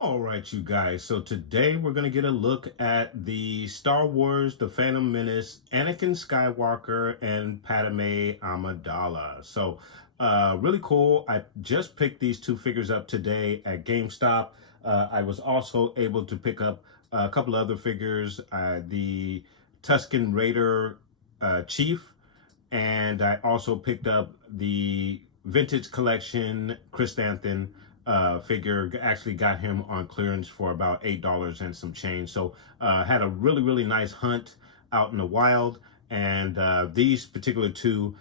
All right, you guys. So today we're going to get a look at the Star Wars The Phantom Menace, Anakin Skywalker, and Padme Amidala. So really cool. I just picked these two figures up today at GameStop. I was also able to pick up a couple other figures, the Tusken Raider Chief, and I also picked up the Vintage Collection Chrysanthemum figure. Actually got him on clearance for about $8 and some change. So had a really nice hunt out in the wild, and these particular two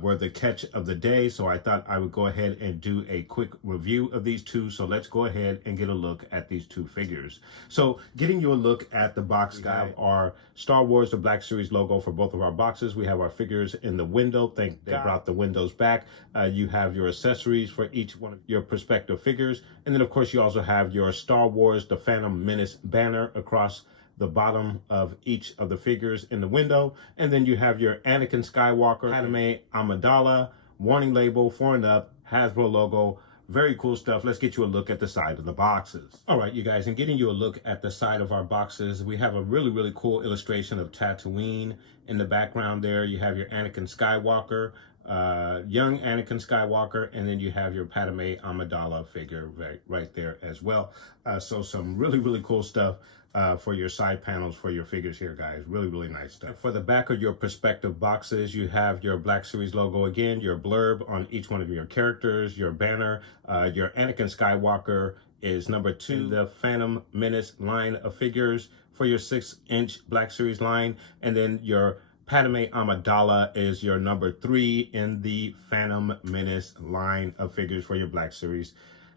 were the catch of the day. So I thought I would go ahead and do a quick review of these two. So let's go ahead and get a look at these two figures. So getting you a look at the box, we have our Star Wars The Black Series logo for both of our boxes. We have our figures in the window. Thank they brought the windows back. You have your accessories for each one of your prospective figures. And then of course you also have your Star Wars The Phantom Menace banner across the bottom of each of the figures in the window. And then you have your Anakin Skywalker, Padme Amidala, warning label, 4 and up, Hasbro logo. Very cool stuff. Let's get you a look at the side of the boxes. All right, you guys, and getting you a look at the side of our boxes, we have a really cool illustration of Tatooine in the background there. You have your Anakin Skywalker, young Anakin Skywalker, and then you have your Padme Amidala figure right there as well. So some really cool stuff for your side panels for your figures here, guys. Really nice stuff. For the back of your perspective boxes, you have your Black Series logo again, your blurb on each one of your characters, your banner. Your Anakin Skywalker is number 2, the Phantom Menace line of figures for your 6-inch Black Series line, and then your Padme Amidala is your number 3 in the Phantom Menace line of figures for your Black Series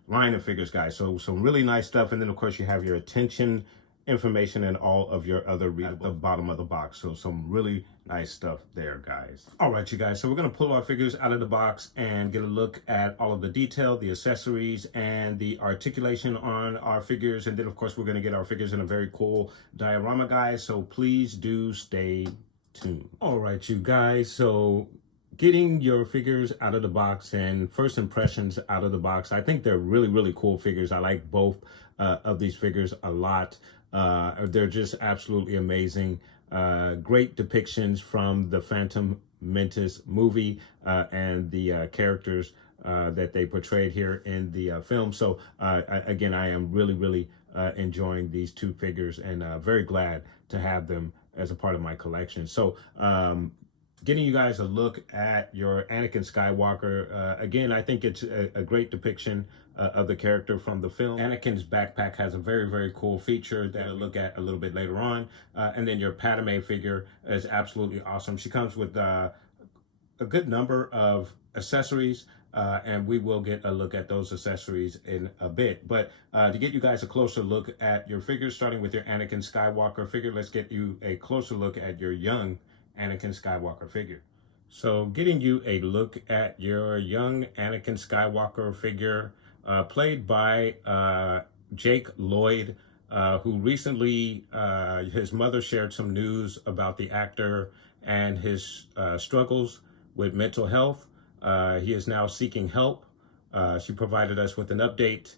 line of figures, guys. So some really nice stuff. And then of course you have your attention information and all of your other at the bottom of the box. So some really nice stuff there, guys. All right, you guys. So we're going to pull our figures out of the box and get a look at all of the detail, the accessories, and the articulation on our figures. And then of course we're going to get our figures in a very cool diorama, guys. So please do stay tuned. All right, you guys. So getting your figures out of the box and first impressions out of the box, I think they're really cool figures. I like both of these figures a lot. They're just absolutely amazing. Great depictions from the Phantom Menace movie and the characters that they portrayed here in the film. So again, I am really enjoying these two figures, and very glad to have them as a part of my collection. So getting you guys a look at your Anakin Skywalker. Again, I think it's a great depiction of the character from the film. Anakin's backpack has a very cool feature that I'll look at a little bit later on. And then your Padme figure is absolutely awesome. She comes with a good number of accessories, and we will get a look at those accessories in a bit. But to get you guys a closer look at your figures, starting with your Anakin Skywalker figure, let's get you a closer look at your young Anakin Skywalker figure. So getting you a look at your young Anakin Skywalker figure, played by Jake Lloyd, who recently, his mother shared some news about the actor and his struggles with mental health. He is now seeking help. She provided us with an update,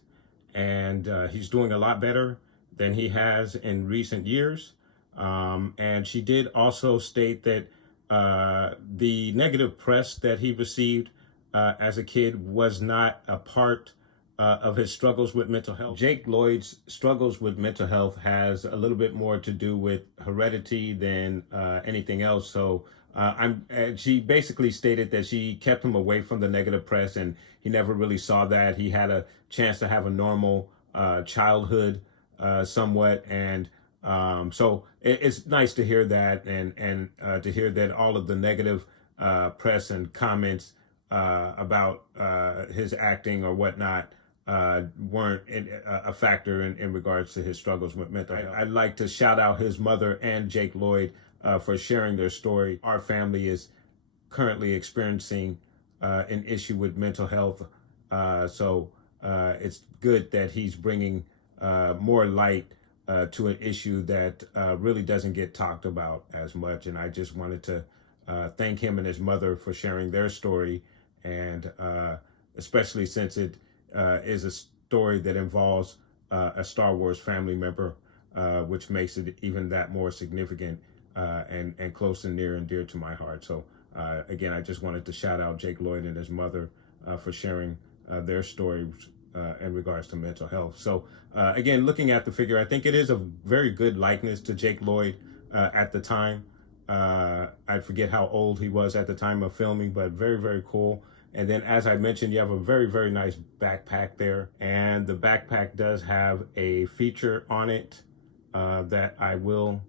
and he's doing a lot better than he has in recent years. And she did also state that the negative press that he received as a kid was not a part of his struggles with mental health. Jake Lloyd's struggles with mental health has a little bit more to do with heredity than anything else. So she basically stated that she kept him away from the negative press, and he never really saw that. He had a chance to have a normal childhood somewhat, and so it's nice to hear that, and to hear that all of the negative press and comments about his acting or whatnot weren't a factor in regards to his struggles with mental health. I'd like to shout out his mother and Jake Lloyd for sharing their story. Our family is currently experiencing an issue with mental health, so it's good that he's bringing more light to an issue that really doesn't get talked about as much. And I just wanted to thank him and his mother for sharing their story, and especially since it is a story that involves a Star Wars family member, which makes it even that more significant and close and near and dear to my heart. So again, I just wanted to shout out Jake Lloyd and his mother for sharing their stories in regards to mental health. So again, looking at the figure, I think it is a very good likeness to Jake Lloyd at the time. I forget how old he was at the time of filming, but very, very cool. And then, as I mentioned, you have a very, very nice backpack there. And the backpack does have a feature on it that I will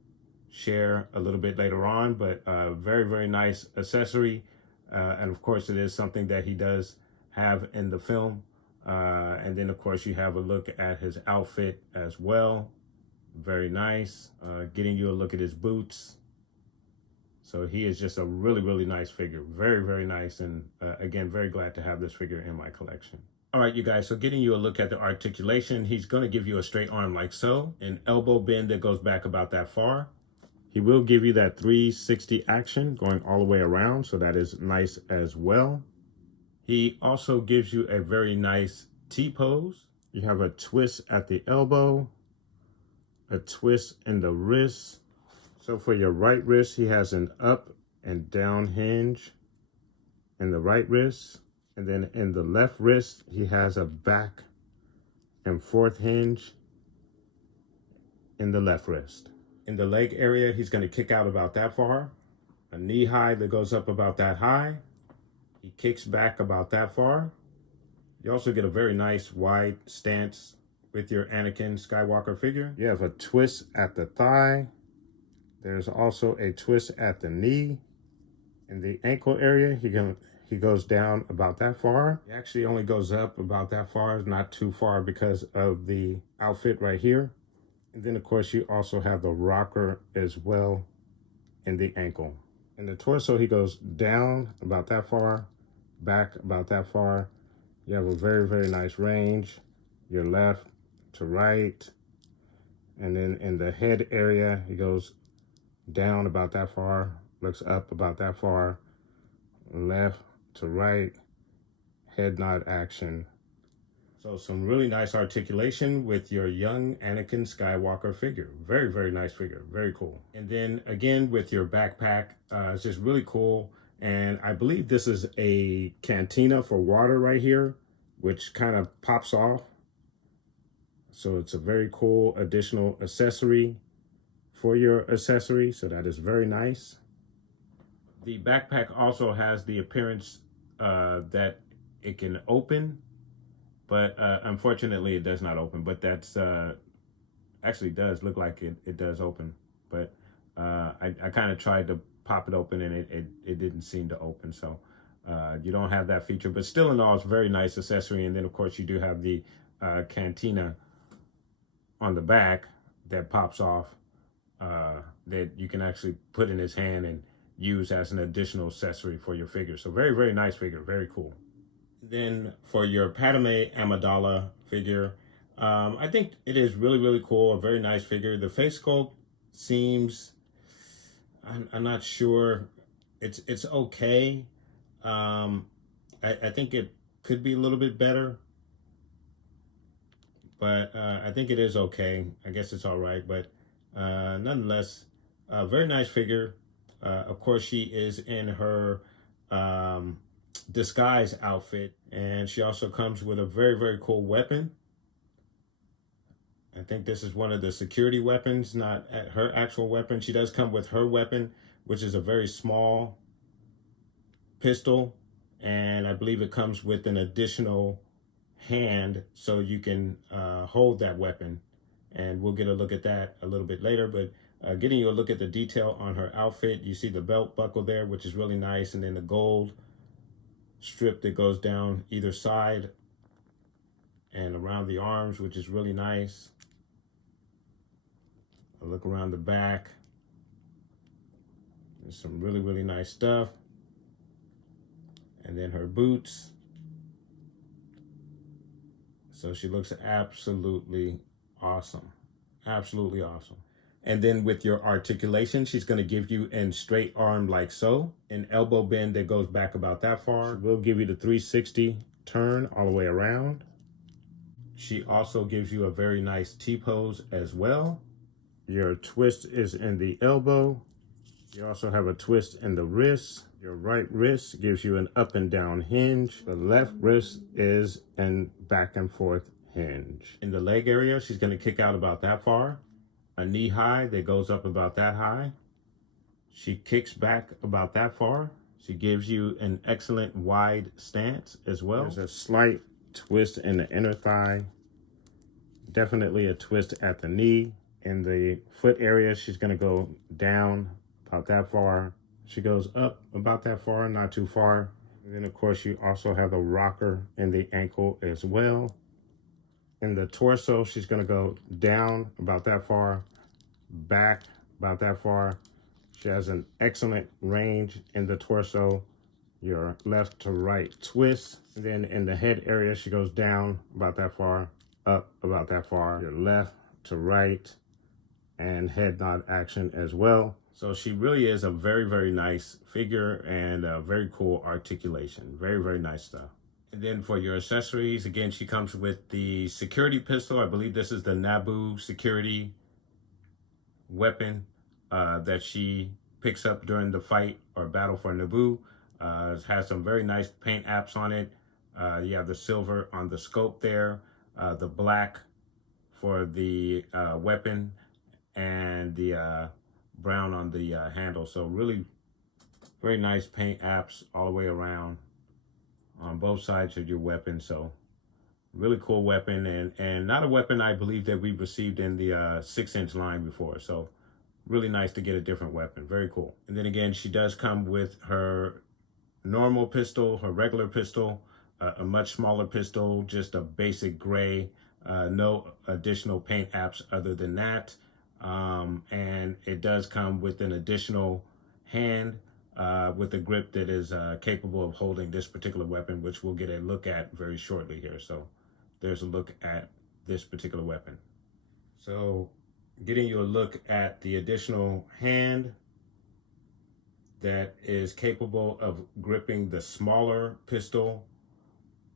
share a little bit later on, but very, very nice accessory. And of course, it is something that he does have in the film. And then, of course, you have a look at his outfit as well. Very nice. Getting you a look at his boots. So he is just a really, really nice figure. Very, very nice. And again, very glad to have this figure in my collection. All right, you guys, so getting you a look at the articulation, he's going to give you a straight arm like so, an elbow bend that goes back about that far. He will give you that 360 action going all the way around, so that is nice as well. He also gives you a very nice T-pose. You have a twist at the elbow, a twist in the wrist. So for your right wrist, he has an up and down hinge in the right wrist. And then in the left wrist, he has a back and forth hinge in the left wrist. In the leg area, he's going to kick out about that far. A knee high that goes up about that high. He kicks back about that far. You also get a very nice wide stance with your Anakin Skywalker figure. You have a twist at the thigh. There's also a twist at the knee. In the ankle area, he goes down about that far. He actually only goes up about that far, not too far because of the outfit right here. And then, of course, you also have the rocker as well in the ankle. In the torso, he goes down about that far, back about that far. You have a very, very nice range, your left to right. And then in the head area, he goes down about that far, looks up about that far, left to right, head nod action. So some really nice articulation with your young Anakin Skywalker figure. Very, very nice figure. Very cool. And then again with your backpack, it's just really cool. And I believe this is a cantina for water right here, which kind of pops off. So it's a very cool additional accessory for your accessory. So that is very nice. The backpack also has the appearance that it can open, but unfortunately it does not open. But that's actually does look like it does open. But I kind of tried to pop it open and it didn't seem to open. So you don't have that feature, but still in all, it's a very nice accessory. And then of course you do have the cantina on the back that pops off that you can actually put in his hand and use as an additional accessory for your figure. So very, very nice figure, very cool. Then for your Padme Amdala figure, I think it is really, really cool, a very nice figure. The face sculpt seems, I'm not sure, it's okay. I think it could be a little bit better, but I think it is okay. I guess it's all right, but nonetheless, a very nice figure. Of course, she is in her disguise outfit, and she also comes with a very, very cool weapon. I think this is one of the security weapons, not her actual weapon. She does come with her weapon, which is a very small pistol, and I believe it comes with an additional hand so you can hold that weapon, and we'll get a look at that a little bit later. But getting you a look at the detail on her outfit, you see the belt buckle there, which is really nice, and then the gold strip that goes down either side. and around the arms, which is really nice. A look around the back. There's some really nice stuff. And then her boots. So she looks absolutely awesome. Absolutely awesome. And then with your articulation, she's going to give you in straight arm like so. An elbow bend that goes back about that far. We'll give you the 360 turn all the way around. She also gives you a very nice T-pose as well. Your twist is in the elbow. You also have a twist in the wrist. Your right wrist gives you an up and down hinge. The left wrist is an back and forth hinge. In the leg area, she's going to kick out about that far. A knee high that goes up about that high. She kicks back about that far. She gives you an excellent wide stance as well. There's a slight twist in the inner thigh. Definitely a twist at the knee. In the foot area, she's going to go down about that far. She goes up about that far, not too far. And then, of course, you also have a rocker in the ankle as well. In the torso, she's going to go down about that far, back about that far. She has an excellent range in the torso. Your left to right twist. And then in the head area, she goes down about that far, up about that far. Your left to right and head nod action as well. So she really is a very nice figure and a very cool articulation. Very nice stuff. And then for your accessories, again, she comes with the security pistol. I believe this is the Naboo security weapon that she picks up during the fight or battle for Naboo. It has some very nice paint apps on it. You have the silver on the scope there, the black for the weapon, and the brown on the handle. So really very nice paint apps all the way around on both sides of your weapon. So really cool weapon, and not a weapon I believe that we've received in the 6-inch line before. So really nice to get a different weapon. Very cool. And then again, she does come with her normal pistol, her regular pistol, a much smaller pistol, just a basic gray, no additional paint apps other than that. And it does come with an additional hand with a grip that is capable of holding this particular weapon, which we'll get a look at very shortly here. So there's a look at this particular weapon. So getting you a look at the additional hand that is capable of gripping the smaller pistol.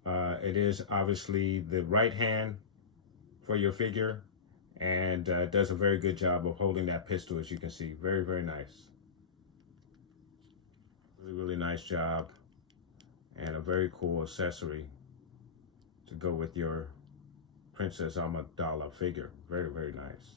It is obviously the right hand for your figure, and does a very good job of holding that pistol, as you can see. Very nice. Really nice job, and a very cool accessory to go with your Princess Amdala figure. Very nice.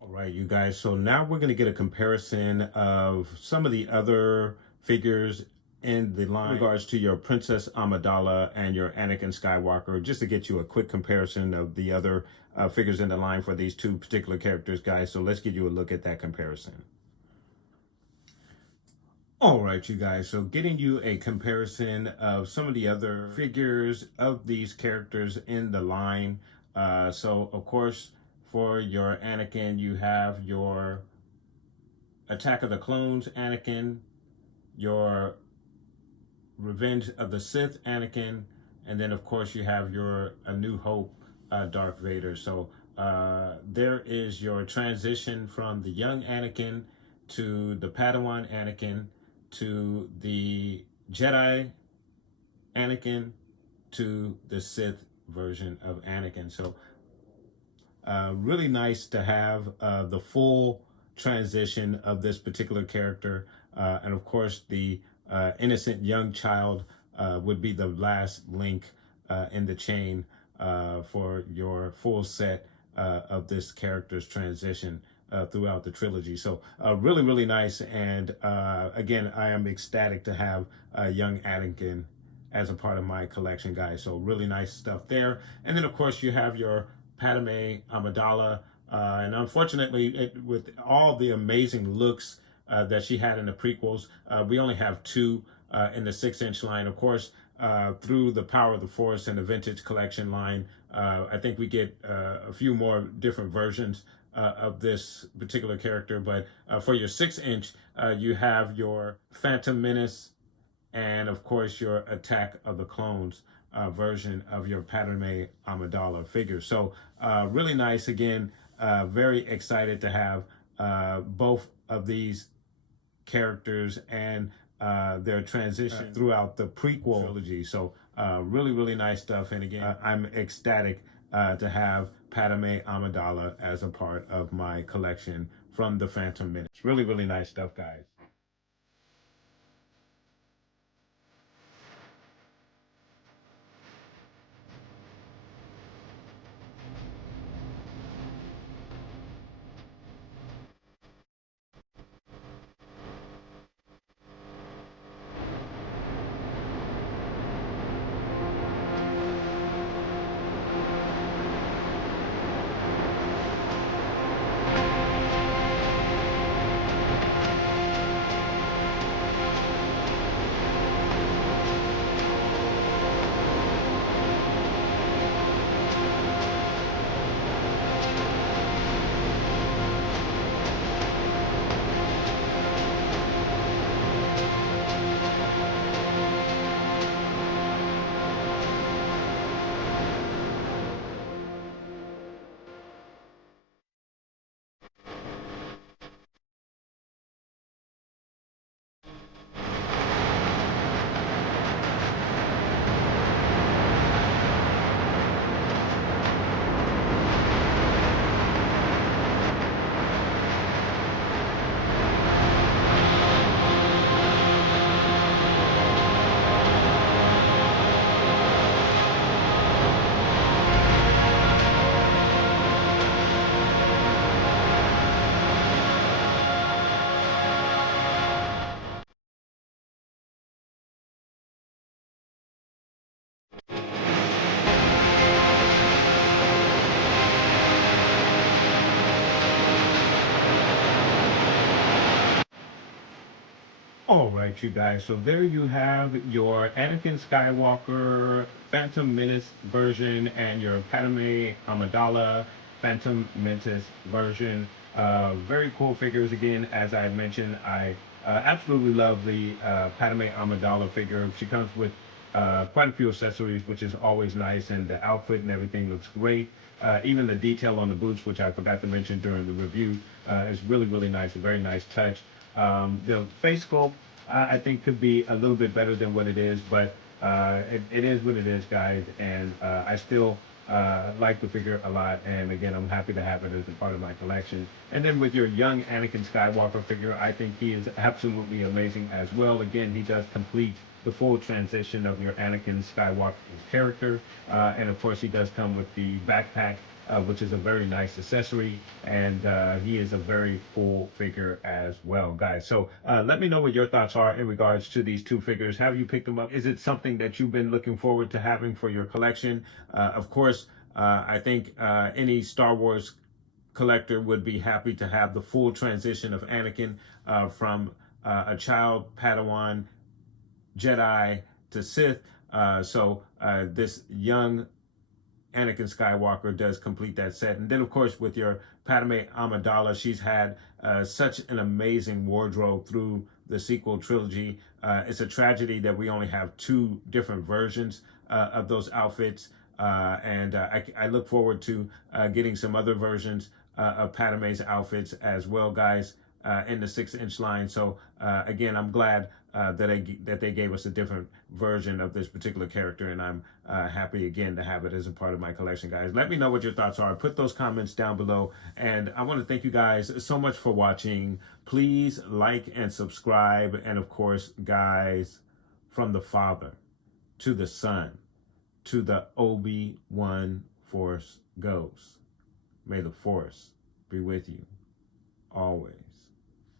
All right, you guys, so now we're going to get a comparison of some of the other figures in the line in regards to your Princess Amdala and your Anakin Skywalker, just to get you a quick comparison of the other figures in the line for these two particular characters, guys. So let's give you a look at that comparison. All right, you guys, so getting you a comparison of some of the other figures of these characters in the line. So, of course, for your Anakin, you have your Attack of the Clones Anakin, your Revenge of the Sith Anakin, and then, of course, you have your A New Hope Darth Vader. So there is your transition from the young Anakin to the Padawan Anakin, to the Jedi Anakin, to the Sith version of Anakin. So really nice to have the full transition of this particular character. And of course, the innocent young child would be the last link in the chain for your full set of this character's transition throughout the trilogy. So really nice. And again, I am ecstatic to have young Anakin as a part of my collection, guys. So really nice stuff there. And then, of course, you have your Padme Amidala. And unfortunately, with all the amazing looks that she had in the prequels, we only have two in the 6-inch line. Of course, through the Power of the Force and the Vintage Collection line, I think we get a few more different versions of this particular character. But for your 6 inch, you have your Phantom Menace and of course your Attack of the Clones version of your Padme Amidala figure. So really nice. Again, very excited to have both of these characters and their transition throughout the prequel trilogy. So really, really nice stuff. And again, I'm ecstatic to have Padme Amidala as a part of my collection from the Phantom Menace. Really, really nice stuff, guys. All right, you guys. So there you have your Anakin Skywalker Phantom Menace version and your Padme Amidala Phantom Menace version. Very cool figures. Again, as I mentioned, I absolutely love the Padme Amidala figure. She comes with quite a few accessories, which is always nice, and the outfit and everything looks great. Even the detail on the boots, which I forgot to mention during the review, is really, really nice. A very nice touch. The face sculpt, I think, could be a little bit better than what it is, but it is what it is, guys. And I still like the figure a lot. And again, I'm happy to have it as a part of my collection. And then with your young Anakin Skywalker figure, I think he is absolutely amazing as well. Again, he does complete the full transition of your Anakin Skywalker character. And of course, he does come with the backpack, which is a very nice accessory, and he is a very full figure as well, guys. So let me know what your thoughts are in regards to these two figures. Have you picked them up? Is it something that you've been looking forward to having for your collection? Of course, I think any Star Wars collector would be happy to have the full transition of Anakin from a child Padawan Jedi to Sith. So this young Anakin Skywalker does complete that set. And then, of course, with your Padme Amidala, she's had such an amazing wardrobe through the sequel trilogy. It's a tragedy that we only have two different versions of those outfits. And I look forward to getting some other versions of Padme's outfits as well, guys, in the 6 inch line. So again, I'm glad that they gave us a different version of this particular character, and I'm happy again to have it as a part of my collection, guys. Let me know what your thoughts are. Put those comments down below, and I want to thank you guys so much for watching. Please like and subscribe, and of course, guys, from the Father to the Son to the Obi-Wan Force Ghost, may the Force be with you always.